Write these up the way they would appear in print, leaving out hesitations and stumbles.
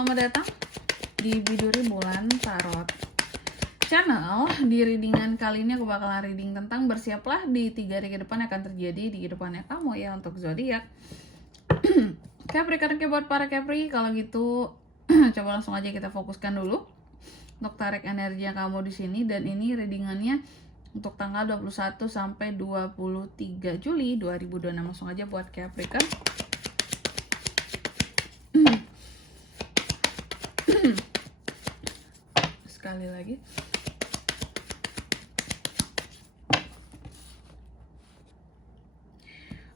selamat datang di Biduri Bulan Tarot Channel. Di readingan kali ini aku bakalan reading tentang bersiaplah di 3 hari ke depan akan terjadi di kehidupannya kamu ya untuk zodiak. Capri, karena buat para Capri, kalau gitu coba langsung aja kita fokuskan dulu untuk tarik energi kamu di sini, dan ini readingannya untuk tanggal 21 sampai 23 Juli 2026. Langsung aja buat Capricorn. Sekali lagi.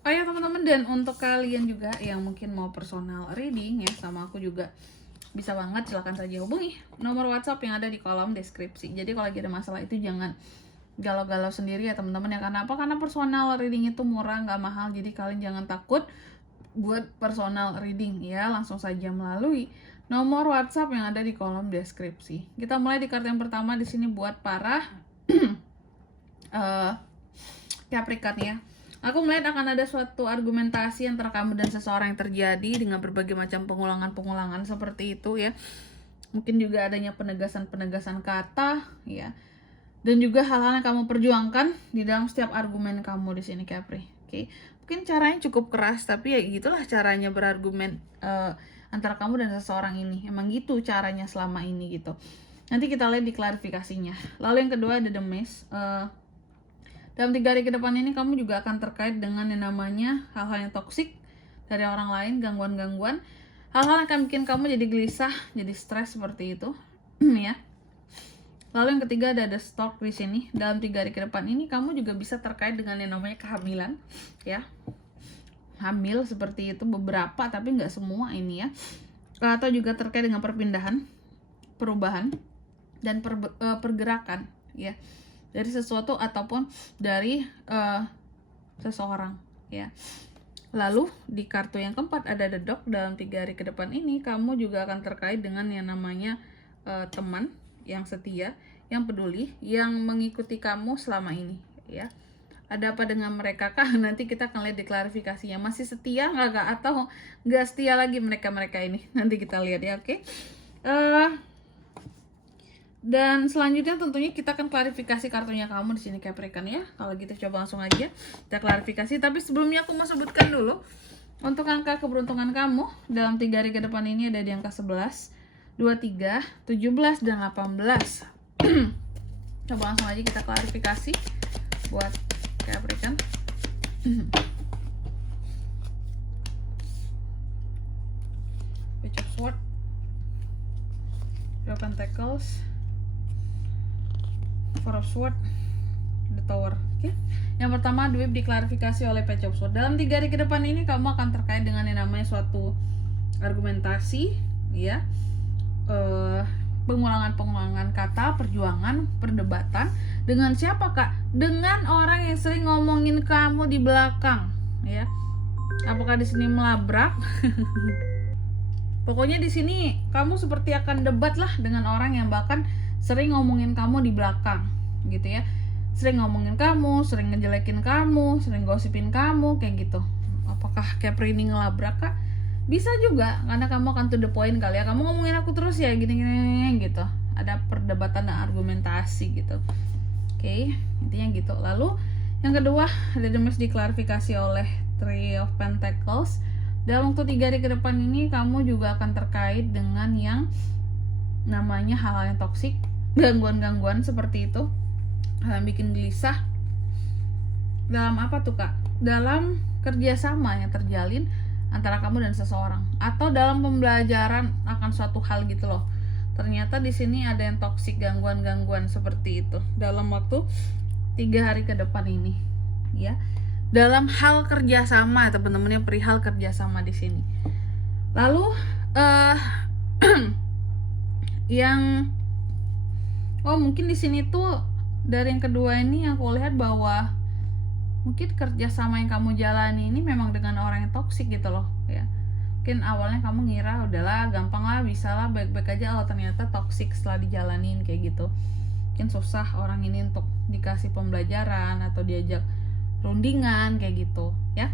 Oh ya teman-teman, dan untuk kalian juga yang mungkin mau personal reading ya sama aku juga bisa banget, silahkan saja hubungi nomor WhatsApp yang ada di kolom deskripsi. Jadi kalau lagi ada masalah itu jangan galau-galau sendiri ya teman-teman ya. Karena apa? Karena personal reading itu murah, nggak mahal. Jadi kalian jangan takut buat personal reading ya, langsung saja melalui nomor WhatsApp yang ada di kolom deskripsi. Kita mulai di kartu yang pertama di sini buat para Capricorn ya. Aku melihat akan ada suatu argumentasi antara kamu dan seseorang yang terjadi dengan berbagai macam pengulangan-pengulangan seperti itu ya. Mungkin juga adanya penegasan-penegasan kata ya. Dan juga hal-hal yang kamu perjuangkan di dalam setiap argumen kamu di sini Capri. Oke. Mungkin caranya cukup keras, tapi ya gitulah caranya berargumen antara kamu dan seseorang ini. Emang gitu caranya selama ini gitu. Nanti kita lihat di klarifikasinya. Lalu yang kedua ada The Maze. Dalam 3 hari ke depan ini kamu juga akan terkait dengan yang namanya hal-hal yang toksik dari orang lain, gangguan-gangguan. Hal-hal yang akan bikin kamu jadi gelisah, jadi stres seperti itu. Ya. Lalu yang ketiga ada The Stork di sini. Dalam 3 hari ke depan ini kamu juga bisa terkait dengan yang namanya kehamilan, ya. Hamil seperti itu beberapa, tapi nggak semua ini ya. Atau juga terkait dengan perpindahan, perubahan, dan pergerakan, ya. Dari sesuatu ataupun dari seseorang, ya. Lalu di kartu yang keempat ada The Dog. Dalam 3 hari ke depan ini kamu juga akan terkait dengan yang namanya teman yang setia, yang peduli, yang mengikuti kamu selama ini ya. Ada apa dengan mereka kah? Nanti kita akan lihat di klarifikasinya. Masih setia nggak, atau nggak setia lagi mereka ini? Nanti kita lihat ya, oke? Dan selanjutnya tentunya kita akan klarifikasi kartunya kamu di sini Capricorn ya. Kalau gitu coba langsung aja kita klarifikasi. Tapi sebelumnya aku mau sebutkan dulu untuk angka keberuntungan kamu dalam 3 hari ke depan ini ada di angka 11, 23, 17, dan 18. Coba langsung aja kita klarifikasi buat Capricorn. Page of Swords, Two of Pentacles, Four of Swords, The Tower. Oke. Yang pertama Dweeb diklarifikasi oleh Page of Swords. Dalam 3 hari ke depan ini kamu akan terkait dengan yang namanya suatu argumentasi ya. Pengulangan-pengulangan kata, perjuangan, perdebatan. Dengan siapa kak? Dengan orang yang sering ngomongin kamu di belakang ya. Apakah di sini melabrak? Pokoknya di sini kamu seperti akan debat lah dengan orang yang bahkan sering ngomongin kamu di belakang gitu ya. Sering ngomongin kamu, sering ngejelekin kamu, sering gosipin kamu kayak gitu. Apakah Capri ini ngelabrak kak? Bisa juga, karena kamu akan to the point kali ya. Kamu ngomongin aku terus ya, gini-gini gitu. Ada perdebatan dan argumentasi gitu. Oke, intinya gitu. Lalu yang kedua, ada The Maze diklarifikasi oleh Three of Pentacles. Dalam waktu 3 hari ke depan ini kamu juga akan terkait dengan yang namanya hal-hal yang toksik, gangguan-gangguan seperti itu. Hal yang bikin gelisah. Dalam apa tuh kak? Dalam kerjasama yang terjalin antara kamu dan seseorang, atau dalam pembelajaran akan suatu hal gitu loh. Ternyata di sini ada yang toksik, gangguan-gangguan seperti itu dalam waktu 3 hari ke depan ini ya. Dalam hal kerjasama teman-teman, yang perihal kerjasama di sini. Lalu yang mungkin di sini tuh dari yang kedua ini aku lihat bahwa mungkin kerjasama yang kamu jalani ini memang dengan orang yang toksik gitu loh ya. Mungkin awalnya kamu ngira udahlah gampang lah, bisa lah, baik-baik aja. Oh ternyata toksik setelah dijalanin kayak gitu. Mungkin susah orang ini untuk dikasih pembelajaran atau diajak rundingan kayak gitu ya.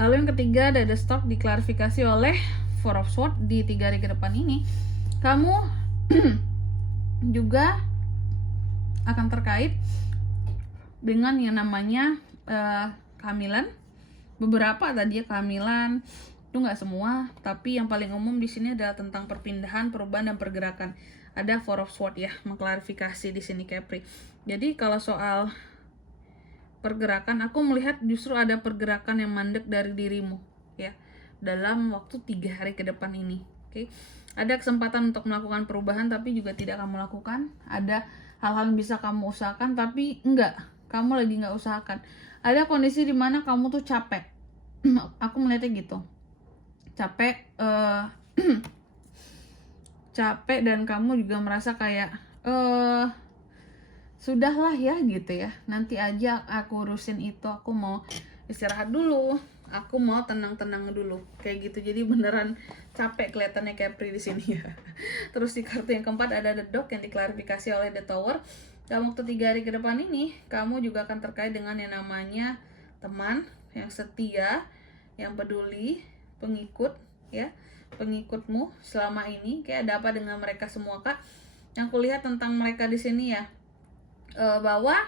Lalu yang ketiga ada The Stork diklarifikasi oleh Four of Swords. Di 3 hari ke depan ini kamu juga akan terkait dengan yang namanya kehamilan. Beberapa tadi ya kehamilan, itu nggak semua, tapi yang paling umum di sini adalah tentang perpindahan, perubahan dan pergerakan. Ada Four of Swords ya, mengklarifikasi di sini Capri. Jadi kalau soal pergerakan, aku melihat justru ada pergerakan yang mandek dari dirimu ya dalam waktu 3 hari ke depan ini. Oke. Ada kesempatan untuk melakukan perubahan tapi juga tidak kamu lakukan. Ada hal-hal yang bisa kamu usahakan tapi enggak, kamu lagi nggak usahakan. Ada kondisi di mana kamu tuh capek. Aku melihatnya gitu. Capek capek dan kamu juga merasa kayak sudahlah ya gitu ya, nanti aja aku urusin itu, aku mau istirahat dulu, aku mau tenang-tenang dulu kayak gitu. Jadi beneran capek kelihatannya Capri di sini ya. Terus di kartu yang keempat ada The Dog yang diklarifikasi oleh The Tower. Dalam waktu 3 hari ke depan ini kamu juga akan terkait dengan yang namanya teman yang setia, yang peduli, pengikut ya, pengikutmu selama ini. Kayak ada apa dengan mereka semua Kak? Yang kulihat tentang mereka di sini ya, bahwa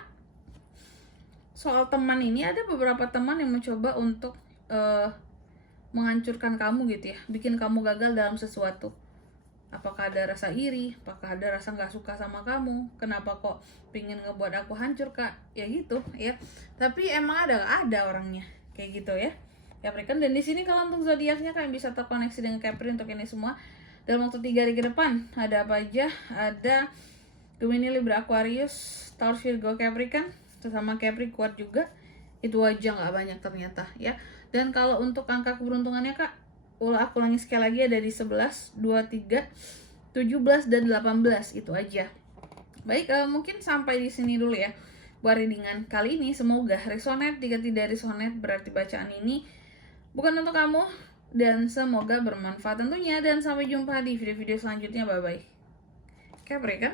soal teman ini ada beberapa teman yang mencoba untuk menghancurkan kamu gitu ya, bikin kamu gagal dalam sesuatu. Apakah ada rasa iri, apakah ada rasa nggak suka sama kamu, kenapa kok pingin ngebuat aku hancur Kak, ya gitu ya. Tapi emang ada orangnya kayak gitu ya Capricorn. Dan di sini kalau untuk zodiaknya kalian bisa terkoneksi dengan Capricorn untuk ini semua dalam waktu 3 hari ke depan. Ada apa aja? Ada Gemini, Libra, Aquarius, Taurus, Virgo, Capricorn, sesama Capri kuat juga. Itu aja nggak banyak ternyata ya. Dan kalau untuk angka keberuntungannya Kak, aku ulangi sekali lagi, ada di 11, 23, 17 dan 18. Itu aja. Baik, mungkin sampai di sini dulu ya buat readingan kali ini. Semoga resonate. Jika tidak resonate berarti bacaan ini bukan untuk kamu, dan semoga bermanfaat tentunya. Dan sampai jumpa di video-video selanjutnya. Bye bye. Capri kan?